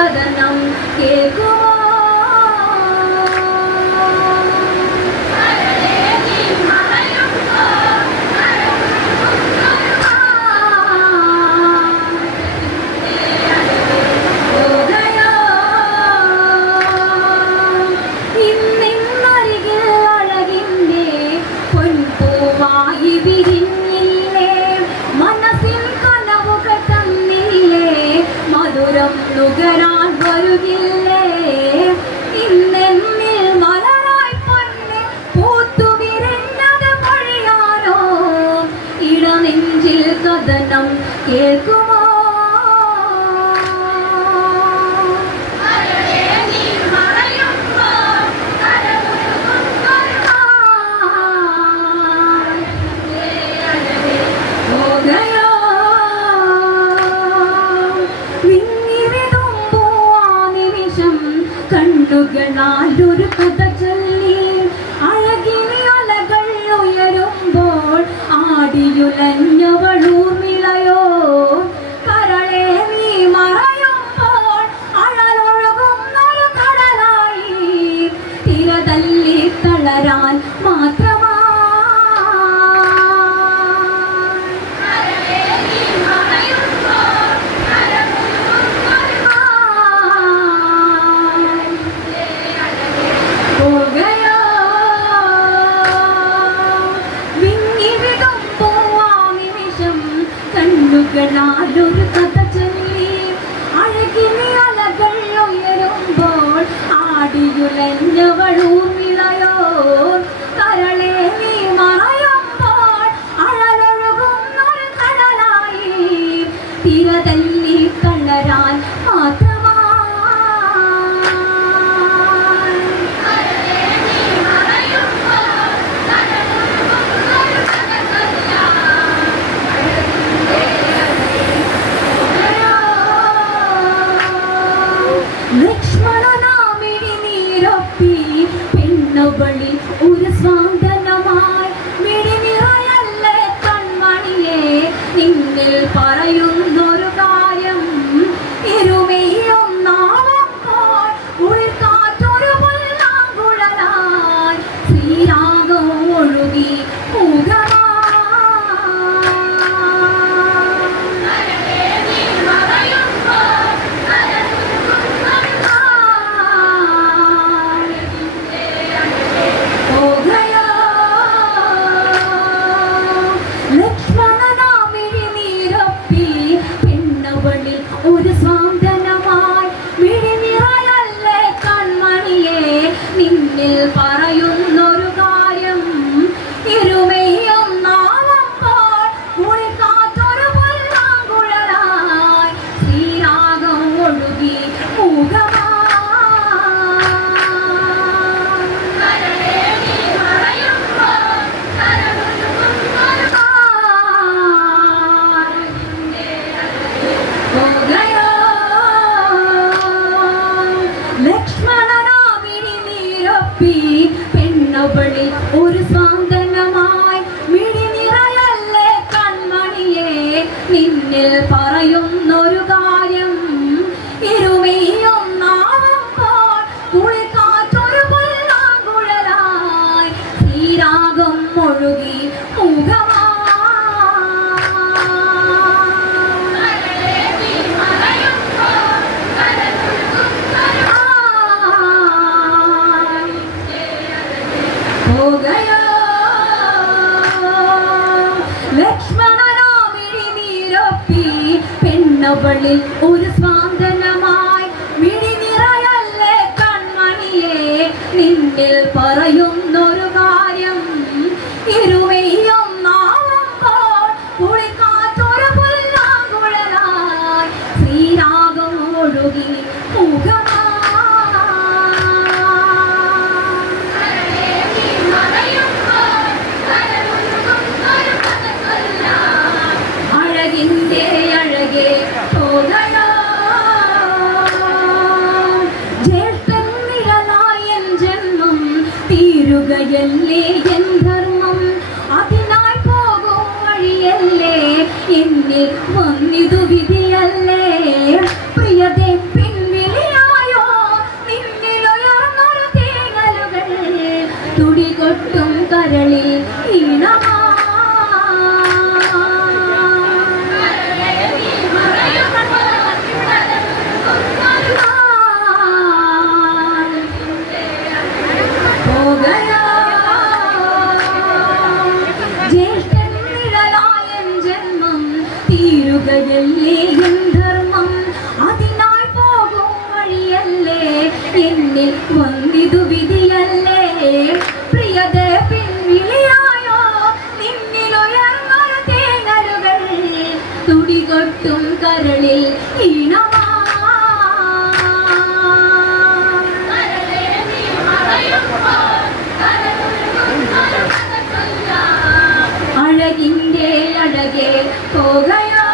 കഥനം കേൾക്കുമോ? നുകരാൻ വരുകില്ലേ ഇന്നെന്നിൽ മലരായി പൊന്നെ പൂത്തുവിരിഞ്ഞത് പൊഴിയാനോ ഇടനെഞ്ചിൽ കഥനം കേൾക്കുമോ? കണ്ണുകളാലൊരു കഥ ചൊല്ലി അഴകിനി അലകൾ ഉയരുമ്പോൾ ആടിയുലഞ്ഞവളൂർമിളയോ കരളെ നീ മറയുമ്പോൾ അഴലൊഴുകുന്നൊരു കടലായി തിരതല്ലി തളരാൻ മാത്രമായി കണ്ണുകളാലൊരു കഥ ചൊല്ലി അഴകിനി അലകൾ ഉയരുമ്പോൾ ആടിയുലഞ്ഞവളൂർമിളയോ കരളെ നീ മറയുമ്പോൾ അഴലൊഴുകുന്നൊരു കടലായി തിരതല്ലി തളരാൻ മാത്രമായി ലക്ഷ്മണനാമിനി നീരൊപ്പി പെണ്ണുകളിൽ ഒരു സ്വാന്തനമായി മിഴിനിറയല്ലേ കൺമണിയെ നിന്നിൽ പറയുന്നൊരു കാര്യം ഇരുമയൊന്നാവുമ്പോൾ ഉൾക്കാറ്റൊരു പുല്ലാങ്കുഴലായി ശ്രീരാഗം ഒഴുകി ഒരു സ്വാന്തനമായി മിഴിനിറയല്ലേ കൺമണിയെ നിന്നിൽ പറയുന്നൊരു കാര്യം ഇരുമയൊന്നാവുമ്പോൾ ഉൾക്കാറ്റൊരു പുല്ലാങ്കുഴലായി ശ്രീരാഗം ഒഴുകി ലക്ഷ്മണനാമിനി നീരൊപ്പി പെണ്ണുകളിൽ ഒരു സ്വാന്തനമായി മിഴിനിറയല്ലേ കൺമണിയെ നിന്നിൽ പറയുന്നൊരു കാര്യം ഇരുമയൊന്നാവുമ്പോൾ ഉൾക്കാറ്റൊരു പുല്ലാങ്കുഴലായി ശ്രീരാഗം ഒഴുകി ലക്ഷ്മണനാമിനി നീരൊപ്പി പെണ്ണുകളിൽ ഒരു സ്വാന്തനമായി മിഴിനിറയല്ലേ കൺമണിയെ നിന്നിൽ പറയുന്നൊരു കാര്യം ഇരുമയൊന്നാവുമ്പോൾ ഉൾക്കാറ്റൊരു പുല്ലാങ്കുഴലായി ശ്രീരാഗം ഒഴുകി അഴകിന്റെ അഴകെ പോകയോ ജ്യേഷ്ഠൻ നിഴലായൻ ജന്മം തീരുകയല്ലേ എൻ ധർമ്മം അതിനായി പോകും വഴിയല്ലേ എന്നിൽ വന്നിതു വിധിയല്ലേ പ്രിയതെ പിൻവിളി തുടികൊട്ടും കരളിൽ ഈണമാ തീരുകയല്ലേ എൻ ധർമ്മം അതിനായി പോകും വഴിയല്ലേ എന്നിൽ വന്നിതു വിധിയല്ലേ പ്രിയതേ പിൻവിളിയായോ നിന്നിലുയർന്നൊരു തേങ്ങലുകൾ തുടികൊട്ടും കരളിൽ ഈണമാ അഴകിൻ്റെ അഴകെ പോകയോ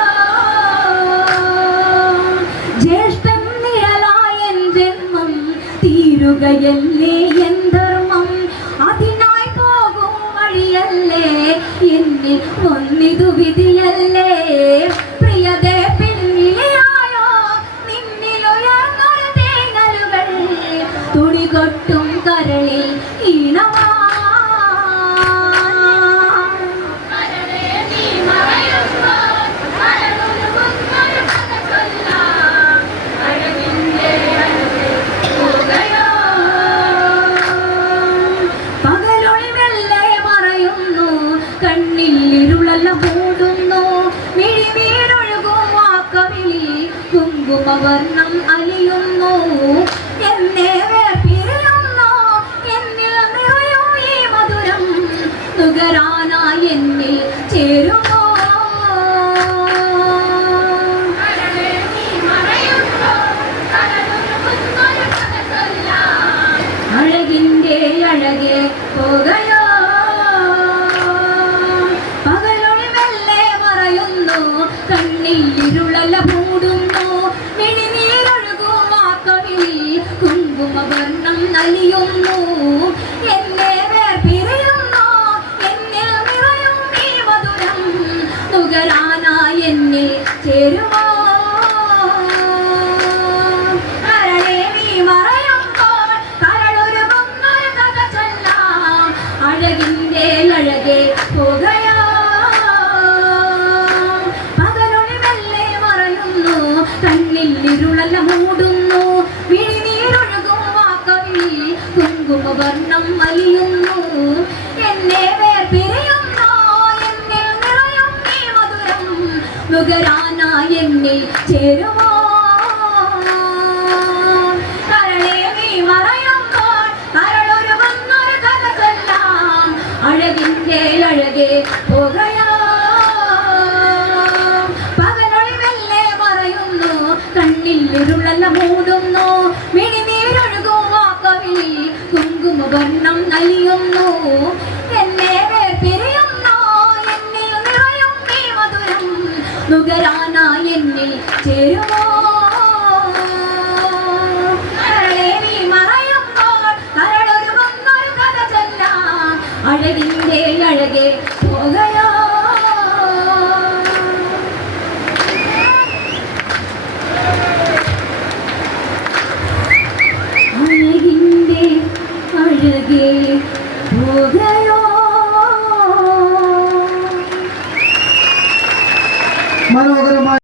ജ്യേഷ്ഠൻ നിഴലായൻ ജന്മം തീരുകയല്ലേ എൻ ധർമ്മം അതിനായി പോകും വഴിയല്ലേ എന്നിൽ വന്നിതു വിധിയല്ലേ പ്രിയതേ പിൻവിളിയായോ നിന്നിലുയർന്നൊരു തേങ്ങലുകൾ തുടികൊട്ടും കരളിൽ ഈണമാ കണ്ണിലിരുളല്ല മൂടുന്നു മിഴിമീരൊഴുകും വാക്കവിളി കുങ്കുമവർണ്ണം അലിയുന്നു എന്നെ വേർപിരിയുന്നു എന്നിൽ നിറയും ഈ മധുരം നുകരാനായി എന്നിൽ ചേരുമോ അഴകിൻ്റെ അഴകെ പോകയോ കണ്ണിൽ ഇരുളല്ല മൂടുന്നു മിഴിനീരൊഴുകും വാക്കവിളി കുങ്കുമവർണ്ണം നലിയുന്നു എന്നെ വേർപിരിയുന്നു എന്നിൽ നിറയും ഈ മധുരം നുകരാനായി എന്നിൽ ചേരുമോ കരളെ നീ മറയുമ്പോൾ കരളൊരുകുന്നൊരു കഥ ചൊല്ലാം അഴകിൻ്റെ അഴകെ പോകയോ കണ്ണിലിരുളല്ല മൂടുന്നു മിഴിനീരൊഴുകും വാക്കവിളി കുങ്കുമവർണ്ണം അലിയുന്നു എന്നെ വേർപിരിയുന്നു എന്നിൽ നിറയും ഈ മധുരം നുകരാനായി എന്നിൽ ചേരുമോ കരളെ നീ മറയുമ്പോൾ കരളൊരുകുന്നൊരു കഥ ചൊല്ലാം അഴകിൻ്റെ അഴകെ പോകയോ കണ്ണിലിരുളല്ല മൂടുന്നു മിഴിനീരൊഴുകും വാക്കവിളി കുങ്കുമവർണ്ണം നലിയുന്നു എന്നെ വേർപിരിയുന്നു എന്നിൽ നിറയും ഈ മധുരം നുകരാനായി എന്നിൽ ചേരുമോ കരളെ നീ മറയുമ്പോൾ കരളൊരുകുന്നൊരു കഥ ചൊല്ലാം അഴകിൻ്റെ അഴകെ പോകയോ